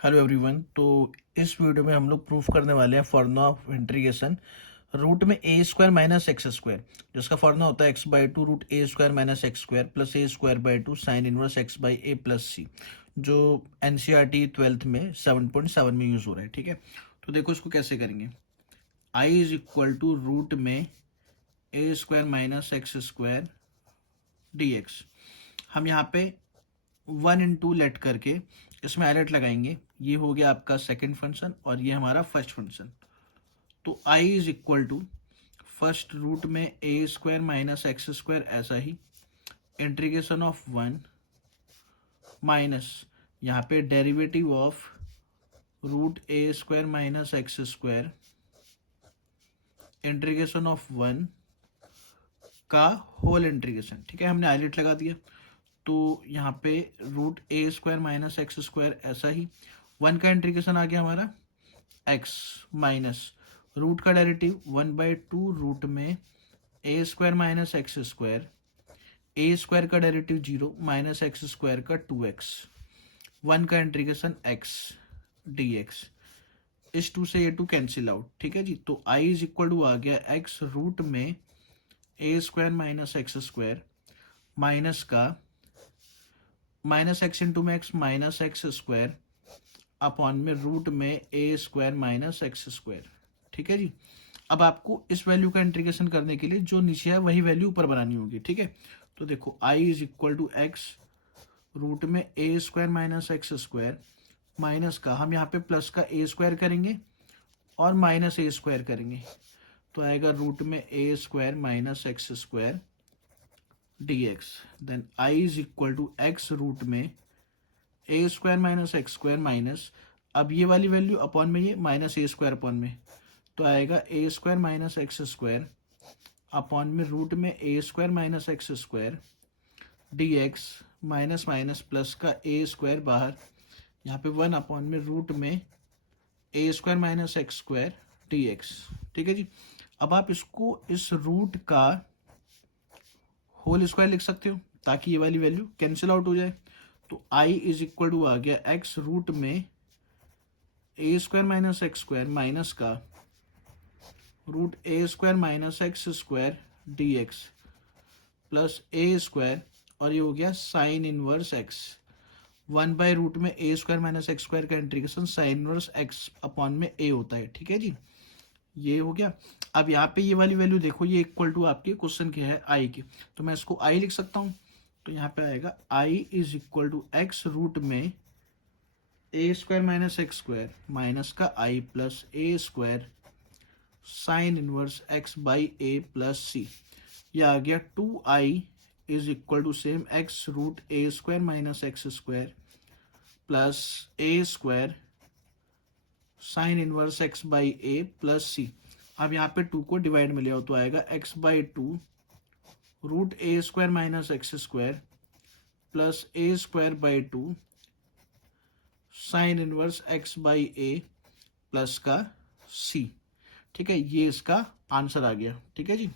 Hello everyone. तो इस video में हम लोग प्रूफ करने वाले हैं फॉर्मूला ऑफ इंटीग्रेशन रूट में A square minus X square, जिसका फॉर्मूला होता है X by two root A square minus X square plus A square by two sine inverse X by A plus C, जो NCERT 12th में 7.7 में use हो रहा है। ठीक है, तो देखो इसको कैसे करेंगे। I is equal to root में A square minus X square D X. हम यहाँ पे 1 into लेट करके इसमें आयलेट लगाएंगे। ये हो गया आपका सेकंड फंक्शन और ये हमारा फर्स्ट फंक्शन। तो I is equal to first root में A square minus X square, ऐसा ही इंटीग्रेशन ऑफ 1 माइनस यहाँ पे derivative of root A square minus X square integration of 1 का होल इंटीग्रेशन। ठीक है, हमने आयलेट लगा दिया तो यहाँ पे root A square minus X square, ऐसा ही 1 का इंटीग्रेशन आ गया हमारा x माइनस रूट का डेरिवेटिव 1/2 रूट में A square minus X square, A square का डेरिवेटिव 0 माइनस एक्स स्क्वायर का 2x, 1 का इंटीग्रेशन x dx। इस 2 से ये 2 कैंसिल आउट। ठीक है जी, तो i इज इक्वल टू आ गया x रूट में A square minus X square minus का माइनस एक्स इंटू में X minus X square upon में रूट में A square minus X square. ठीक है जी, अब आपको इस वैल्यू का इंटीग्रेशन करने के लिए जो नीचे है वही वैल्यू ऊपर बनानी होगी। ठीक है, तो देखो I is equal to X root में A square minus X square minus का, हम यहाँ पे प्लस का ए स्क्वायर करेंगे और माइनस ए स्क्वायर करेंगे, तो आएगा रूट में A square minus X square dx। Then i is equal to X root में A square minus X square minus, अब ये वाली वैल्यू अपॉन में ये माइनस ए स्क्वायर अपॉन में, तो आएगा A square minus X square upon में रूट में A square minus X square dx minus minus plus का ए स्क्वायर बाहर, यहाँ पे 1 अपॉन में रूट में A square minus X square dx। ठीक है जी, अब आप इसको इस रूट का होल स्क्वायर लिख सकते हो ताकि ये वाली वैल्यू कैंसिल आउट हो जाए। तो i इज इक्वल टू आ गया x रूट में A square minus X square minus का root A square minus X square D X plus A square, और ये हो गया साइन इनवर्स x 1/रूट में A square minus X square का integration sine inverse x upon में a होता है। ठीक है जी, ये हो गया। अब यहाँ पे ये वाली वैल्यू देखो, ये इक्वल टू आपके क्वेश्चन के है आई के, तो मैं इसको आई लिख सकता हूँ। तो यहाँ पे आएगा I is equal to X root में A square minus X square minus का I plus A square sine inverse X by A plus C. ये आ गया 2i is equal to same X root A square minus X square plus A square sine inverse X by A plus C. अब यहाँ पे 2 को divide में ले आओ तो आएगा X by two root A square minus X square plus A square by two sine inverse X by A plus का सी। ठीक है, ये इसका आंसर आ गया। ठीक है जी।